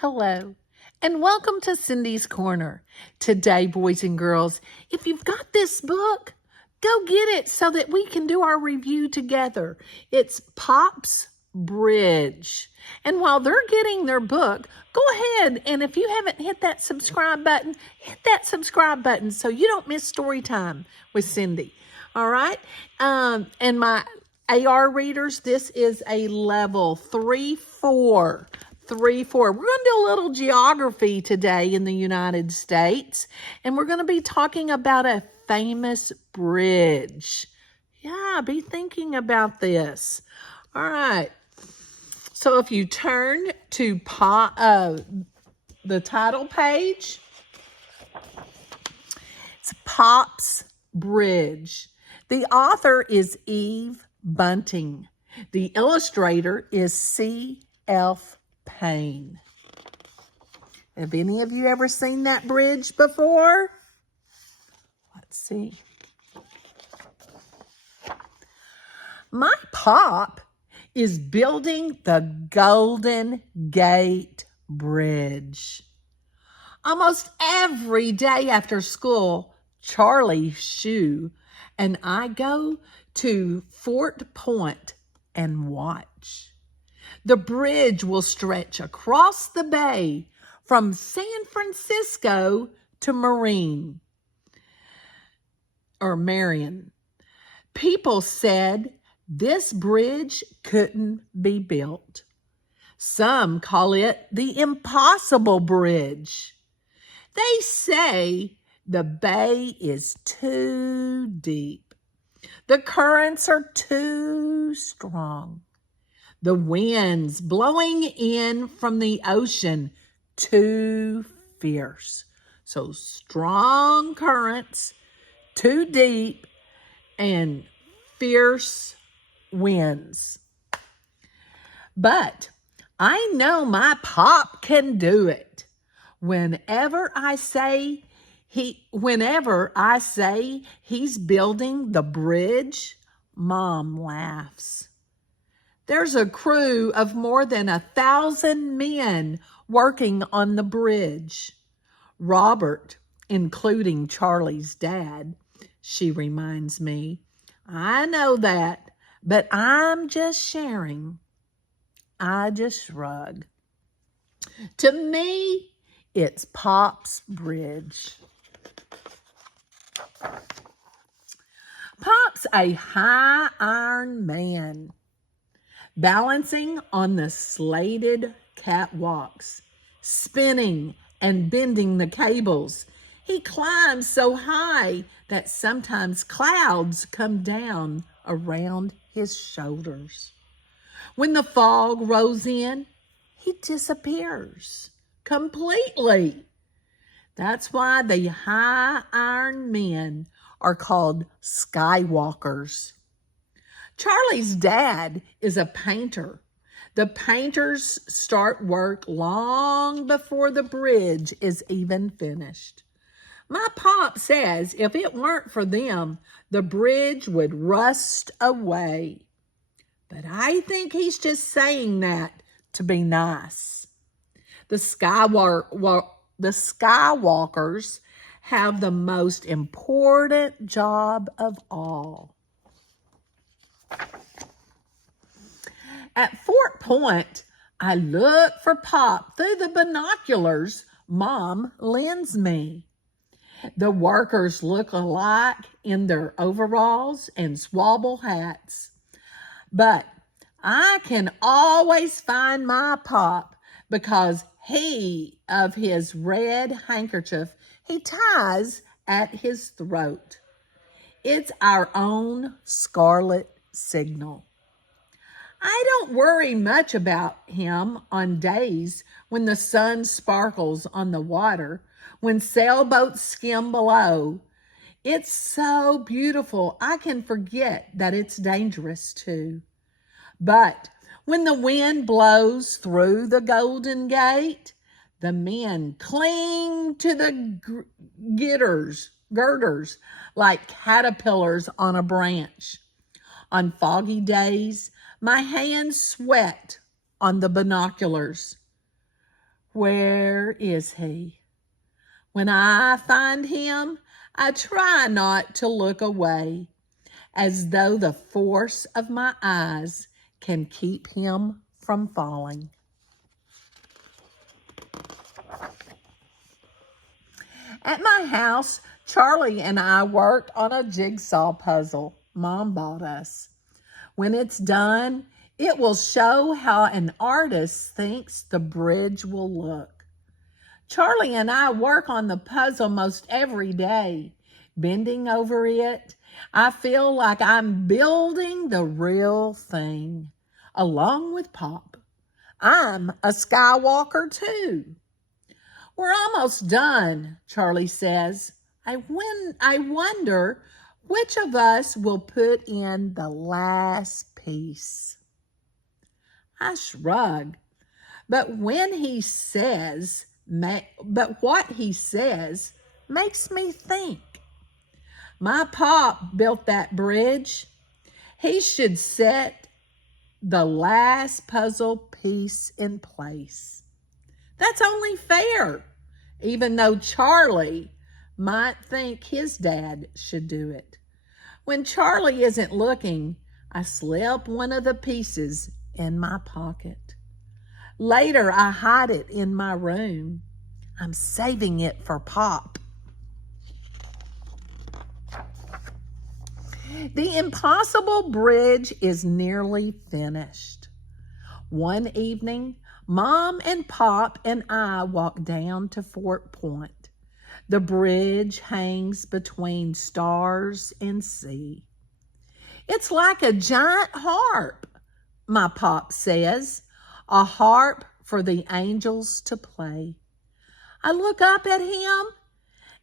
Hello, and welcome to Cindy's Corner. Today, boys and girls, if you've got this book, go get it so that we can do our review together. It's Pop's Bridge. And while they're getting their book, go ahead and if you haven't hit that subscribe button, hit that subscribe button so you don't miss story time with Cindy. All right? And my AR readers, this is a level 3-4. 3-4. We're going to do a little geography today in the United States, and we're going to be talking about a famous bridge. Yeah, be thinking about this. All right. So if you turn to the title page, it's Pop's Bridge. The author is Eve Bunting. The illustrator is C.F. Payne. Have any of you ever seen that bridge before? Let's see. My pop is building the Golden Gate Bridge. Almost every day after school, Charlie Shue and I go to Fort Point and watch. The bridge will stretch across the bay from San Francisco to Marion. People said this bridge couldn't be built. Some call it the Impossible Bridge. They say the bay is too deep. The currents are too strong. The winds blowing in from the ocean too fierce. So strong currents, too deep, and fierce winds. But I know my pop can do it. Whenever I say he's building the bridge, Mom laughs. There's a crew of more than 1,000 men working on the bridge. Robert, including Charlie's dad, she reminds me. I know that, but I'm just sharing. I just shrug. To me, it's Pop's Bridge. Pop's a high iron man, balancing on the slated catwalks, spinning and bending the cables. He climbs so high that sometimes clouds come down around his shoulders. When the fog rolls in, he disappears completely. That's why the high iron men are called skywalkers. Charlie's dad is a painter. The painters start work long before the bridge is even finished. My pop says if it weren't for them, the bridge would rust away. But I think he's just saying that to be nice. The skywalkers have the most important job of all. At Fort Point, I look for Pop through the binoculars Mom lends me. The workers look alike in their overalls and swabble hats. But I can always find my Pop because of his red handkerchief he ties at his throat. It's our own scarlet signal. I don't worry much about him on days when the sun sparkles on the water, when sailboats skim below. It's so beautiful, I can forget that it's dangerous too. But when the wind blows through the Golden Gate, the men cling to the girders like caterpillars on a branch. On foggy days, my hands sweat on the binoculars. Where is he? When I find him, I try not to look away, as though the force of my eyes can keep him from falling. At my house, Charlie and I worked on a jigsaw puzzle Mom bought us. When it's done, it will show how an artist thinks the bridge will look. Charlie and I work on the puzzle most every day. Bending over it, I feel like I'm building the real thing, along with Pop. I'm a skywalker too. We're almost done, Charlie says. I wonder which of us will put in the last piece. I shrug, but what he says makes me think. My Pop built that bridge. He should set the last puzzle piece in place. That's only fair, even though Charlie might think his dad should do it. When Charlie isn't looking, I slip one of the pieces in my pocket. Later, I hide it in my room. I'm saving it for Pop. The impossible bridge is nearly finished. One evening, Mom and Pop and I walk down to Fort Point. The bridge hangs between stars and sea. It's like a giant harp, my Pop says, a harp for the angels to play. I look up at him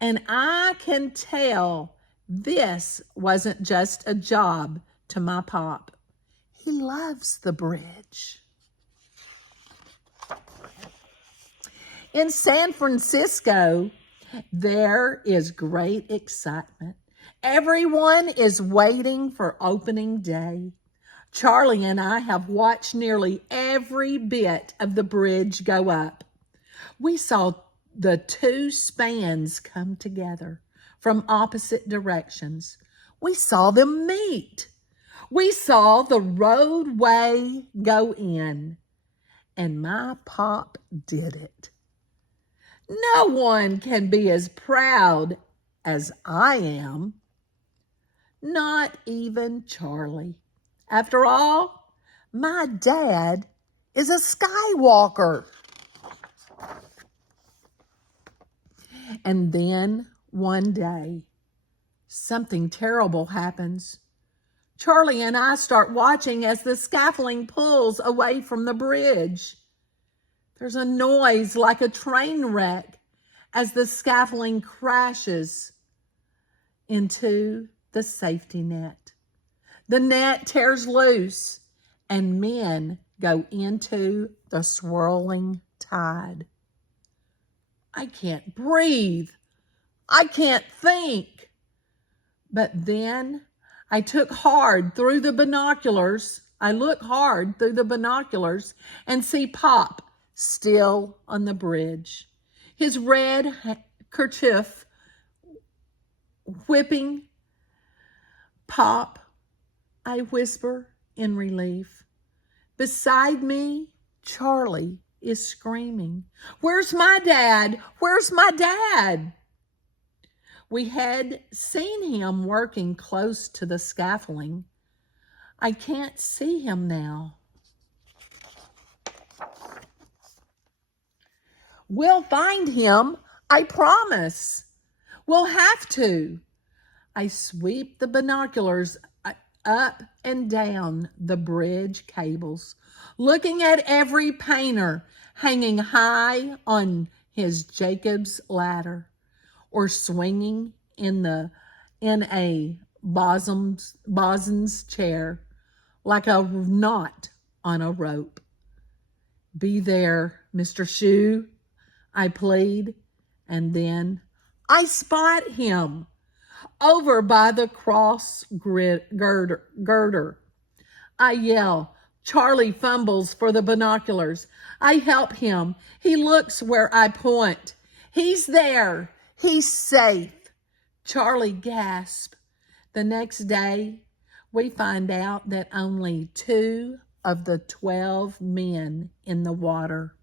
and I can tell this wasn't just a job to my Pop. He loves the bridge. In San Francisco, there is great excitement. Everyone is waiting for opening day. Charlie and I have watched nearly every bit of the bridge go up. We saw the two spans come together from opposite directions. We saw them meet. We saw the roadway go in, and my Pop did it. No one can be as proud as I am. Not even Charlie. After all, my dad is a skywalker. And then one day, something terrible happens. Charlie and I start watching as the scaffolding pulls away from the bridge. There's a noise like a train wreck as the scaffolding crashes into the safety net. The net tears loose and men go into the swirling tide. I can't breathe. I can't think. But then I look hard through the binoculars and see Pop still on the bridge. His red kerchief whipping. Pop, I whisper in relief. Beside me, Charlie is screaming, "Where's my dad? Where's my dad?" We had seen him working close to the scaffolding. I can't see him now. We'll find him, I promise. We'll have to. I sweep the binoculars up and down the bridge cables, looking at every painter hanging high on his Jacob's ladder or swinging in a bosun's chair like a knot on a rope. Be there, Mr. Shoe, I plead, and then I spot him over by the cross girder. I yell, Charlie fumbles for the binoculars. I help him. He looks where I point. He's there. He's safe. Charlie gasps. The next day, we find out that only 2 of the 12 men in the water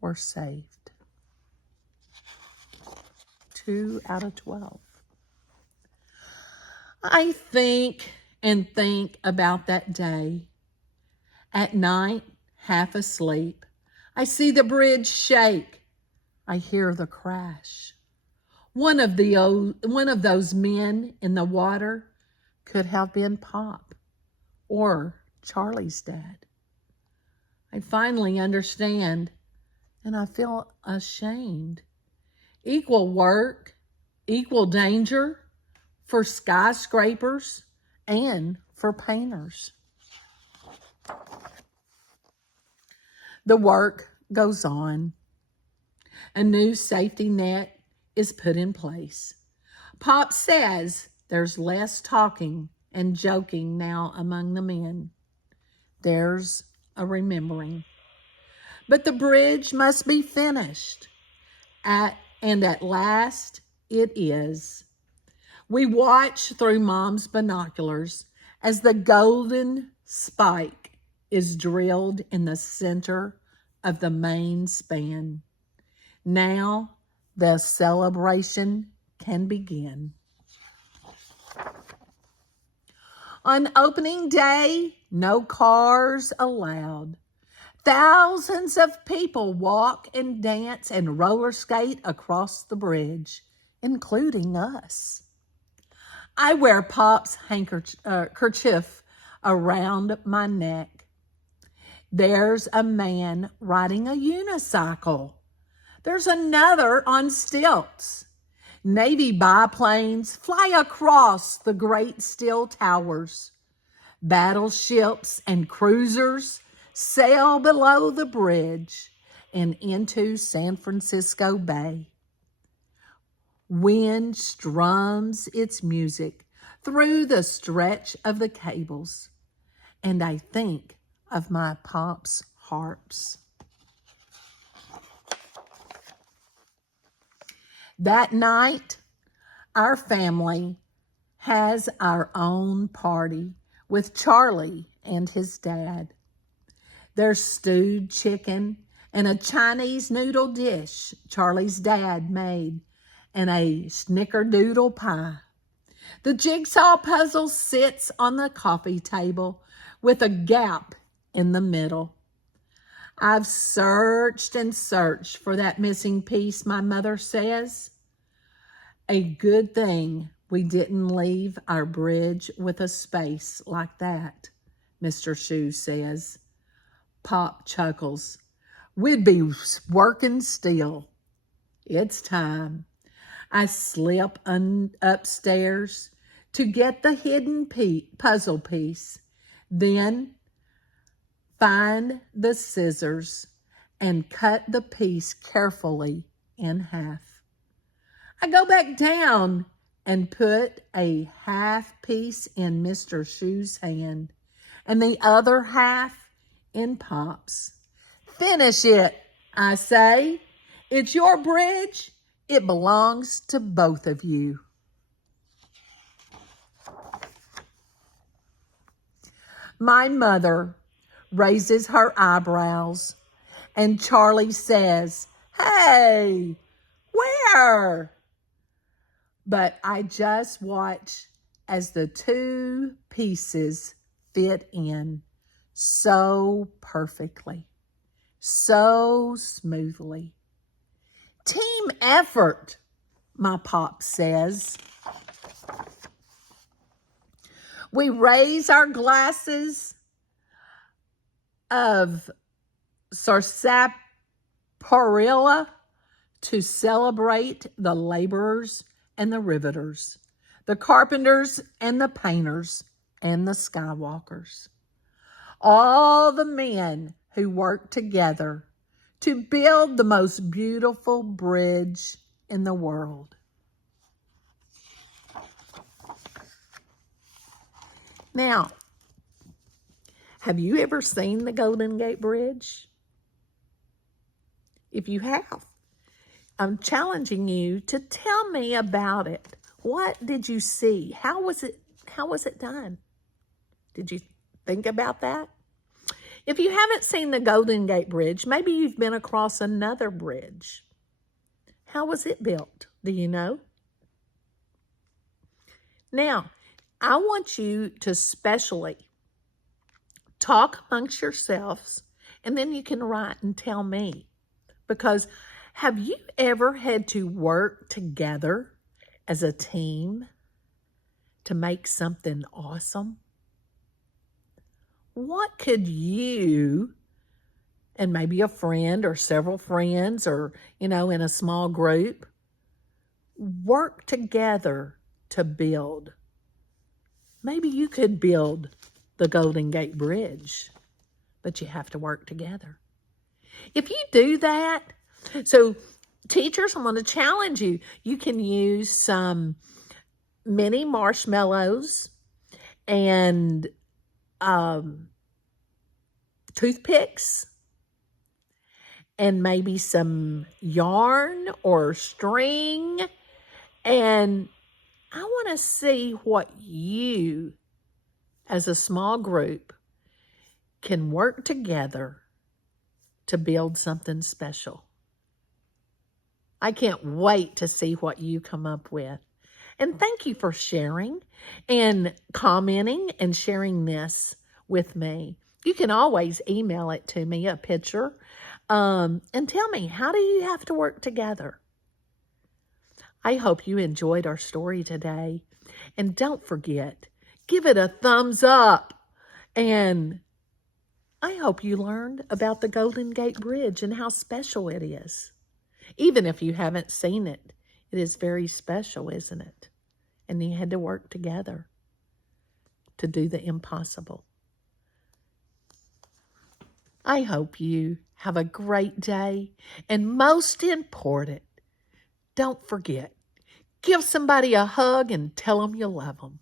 were saved. 2 out of 12. I think and think about that day. At night, half asleep, I see the bridge shake. I hear the crash. One of those men in the water could have been Pop or Charlie's dad. I finally understand, and I feel ashamed. Equal work, equal danger for skyscrapers and for painters. The work goes on. A new safety net is put in place. Pop says there's less talking and joking now among the men. There's a remembering. But the bridge must be finished. And at last it is. We watch through Mom's binoculars as the golden spike is drilled in the center of the main span. Now the celebration can begin. On opening day, no cars allowed. Thousands of people walk and dance and roller skate across the bridge, including us. I wear Pop's kerchief around my neck. There's a man riding a unicycle. There's another on stilts. Navy biplanes fly across the great steel towers. Battleships and cruisers sail below the bridge and into San Francisco Bay. Wind strums its music through the stretch of the cables, and I think of my Pop's harps. That night, our family has our own party with Charlie and his dad. There's stewed chicken and a Chinese noodle dish Charlie's dad made and a snickerdoodle pie. The jigsaw puzzle sits on the coffee table with a gap in the middle. I've searched and searched for that missing piece, my mother says. A good thing we didn't leave our bridge with a space like that, Mr. Shoe says. Pop chuckles. We'd be working still. It's time. I slip upstairs to get the hidden puzzle piece, then find the scissors and cut the piece carefully in half. I go back down and put a half piece in Mr. Shoe's hand and the other half in Pop's. Finish it, I say. It's your bridge. It belongs to both of you. My mother raises her eyebrows and Charlie says, "Hey, where?" But I just watch as the 2 pieces fit in so perfectly, so smoothly. Team effort, my Pop says. We raise our glasses of sarsaparilla to celebrate the laborers and the riveters, the carpenters and the painters and the skywalkers. All the men who work together to build the most beautiful bridge in the world. Now, Have you ever seen the Golden Gate Bridge? If you have, I'm challenging you to tell me about it. What did you see? How was it done? Did you think about that? If you haven't seen the Golden Gate Bridge, maybe you've been across another bridge. How was it built? Do you know? Now, I want you to specially talk amongst yourselves, and then you can write and tell me. Because have you ever had to work together as a team to make something awesome? What could you and maybe a friend or several friends or, in a small group, work together to build? Maybe you could build the Golden Gate Bridge, but you have to work together. If you do that, so teachers, I'm going to challenge you. You can use some mini marshmallows and toothpicks and maybe some yarn or string. And I want to see what you, as a small group, can work together to build something special. I can't wait to see what you come up with. And thank you for sharing and commenting and sharing this with me. You can always email it to me, a picture, and tell me, how do you have to work together? I hope you enjoyed our story today. And don't forget, give it a thumbs up. And I hope you learned about the Golden Gate Bridge and how special it is. Even if you haven't seen it, it is very special, isn't it? And you had to work together to do the impossible. I hope you have a great day. And most important, don't forget, give somebody a hug and tell them you love them.